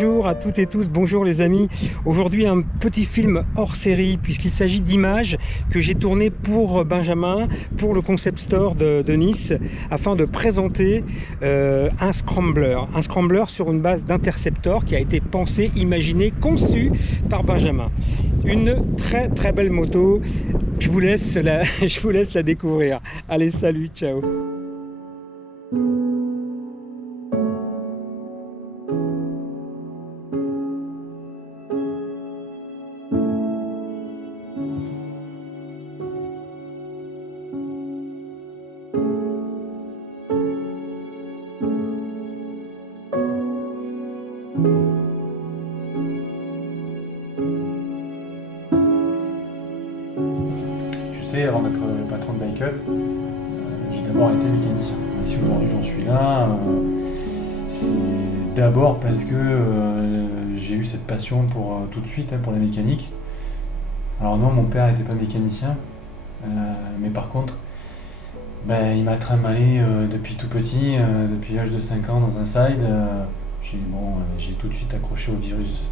Bonjour à toutes et tous, bonjour les amis. Aujourd'hui un petit film hors série puisqu'il s'agit d'images que j'ai tournées pour Benjamin, pour le concept store de Nice, afin de présenter un scrambler sur une base d'interceptor qui a été pensé, imaginé, conçu par Benjamin. Une très belle moto, je vous laisse la découvrir. Allez, salut, ciao. Avant d'être patron de Bike Up, j'ai d'abord été mécanicien. Si aujourd'hui j'en suis là, c'est d'abord parce que j'ai eu cette passion pour tout de suite pour la mécanique. Alors non, mon père n'était pas mécanicien, mais par contre, il m'a trimballé depuis tout petit, depuis l'âge de 5 ans dans un side. J'ai tout de suite accroché au virus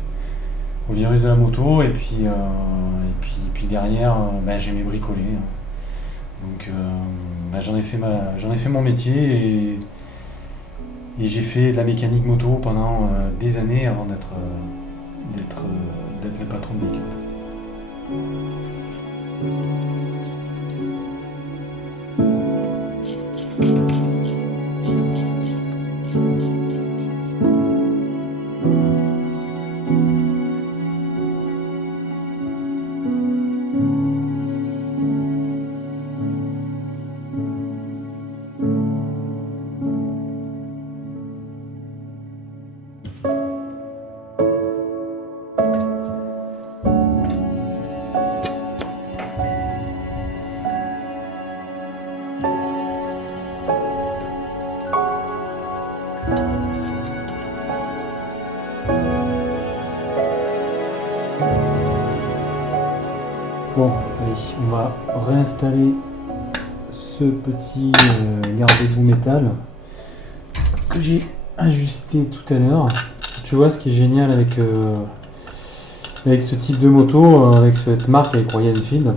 de la moto et puis derrière j'aimais bricoler, donc j'en ai fait mon métier et j'ai fait de la mécanique moto pendant des années avant d'être le patron de Bike Up. Bon, allez, on va réinstaller ce petit garde-boue métal que j'ai ajusté tout à l'heure. Tu vois, ce qui est génial avec ce type de moto, avec cette marque, avec Royal Enfield,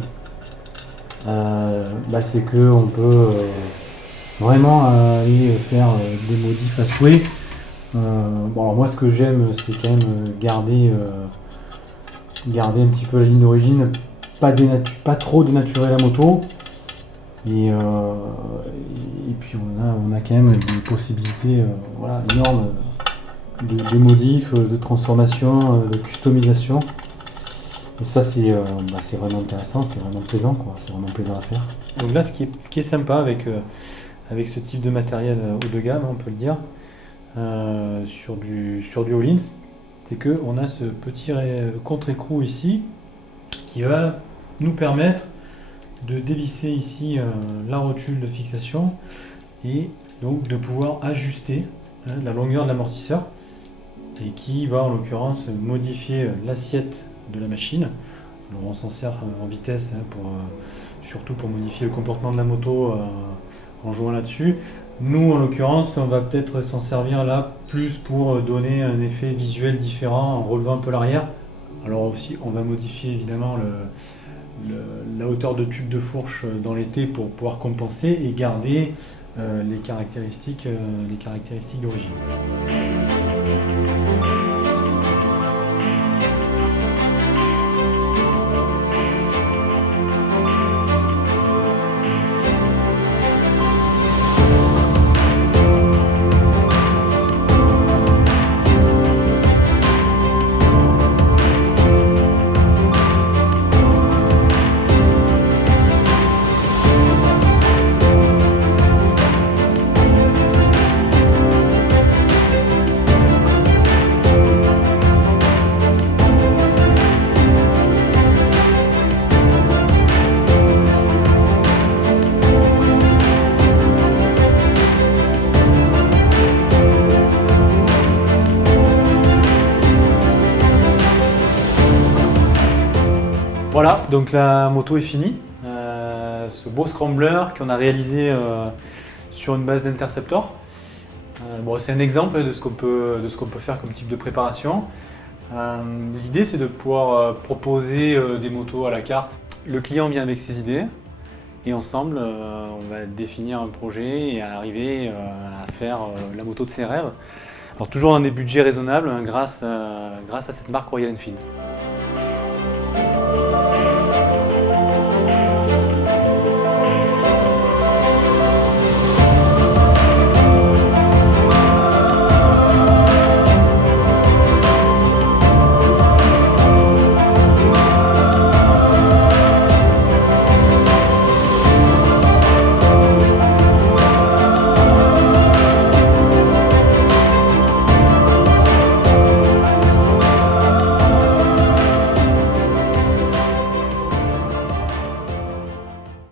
c'est qu'on peut vraiment aller faire des modifs à souhait. Alors moi, ce que j'aime, c'est quand même garder un petit peu la ligne d'origine. Pas trop dénaturer la moto et puis on a quand même des possibilités énormes de modifs, de transformation, de customisation, et ça c'est vraiment intéressant, c'est vraiment plaisant c'est vraiment plaisant à faire. Donc là ce qui est sympa avec ce type de matériel haut de gamme, on peut le dire, sur du Öhlins, c'est qu'on a ce petit contre-écrou ici qui va nous permettre de dévisser ici la rotule de fixation et donc de pouvoir ajuster la longueur de l'amortisseur, et qui va en l'occurrence modifier l'assiette de la machine. Alors on s'en sert en vitesse surtout pour modifier le comportement de la moto en jouant là-dessus. Nous en l'occurrence on va peut-être s'en servir là plus pour donner un effet visuel différent en relevant un peu l'arrière. Alors aussi on va modifier évidemment la hauteur de tube de fourche dans les T pour pouvoir compenser et garder les caractéristiques d'origine. Voilà, donc la moto est finie. Ce beau scrambler qu'on a réalisé sur une base d'Interceptor. C'est un exemple de ce qu'on peut faire comme type de préparation. L'idée, c'est de pouvoir proposer des motos à la carte. Le client vient avec ses idées et ensemble, on va définir un projet et arriver à faire la moto de ses rêves. Alors toujours dans des budgets raisonnables, hein, grâce à cette marque Royal Enfield.